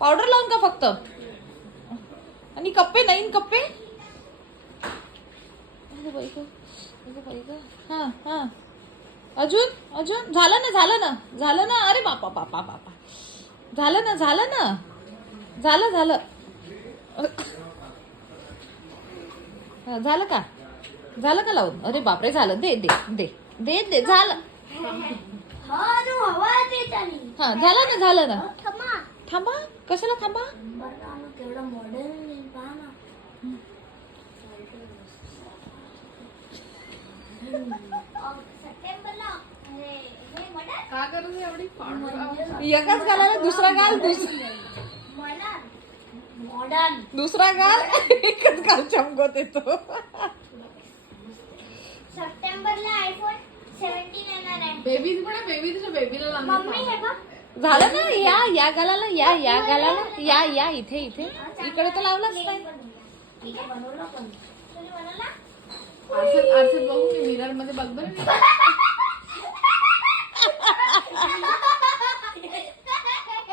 Powder लावून का फक्त? आणि कप्पे नवीन कप्पे. हा हा अजून अजून झालं ना झालं ना झालं ना. अरे बापा बापा बापा झालं ना झालं ना झालं झालं झालं का? झालं का लावून? अरे बापरे झालं. दे दे दे दे दे झालं. हा झालं ना झालं ना. थांबा कशाला थांबा. एकाच गालाला दुसरा गाल दुसरा गाल एकच गाल चमकत येतो. सप्टेंबरला आयफोन 17 येणार आहे. बेबी पण बेबी तुझ्या बेबीला मम्मी हे बघ. झालं ना. या गालाला या गालाला या इथे इथे इकडे तर लावलंच नाही. बनवलं पण. आरशात बघू मी मिरर मध्ये बघ बरं.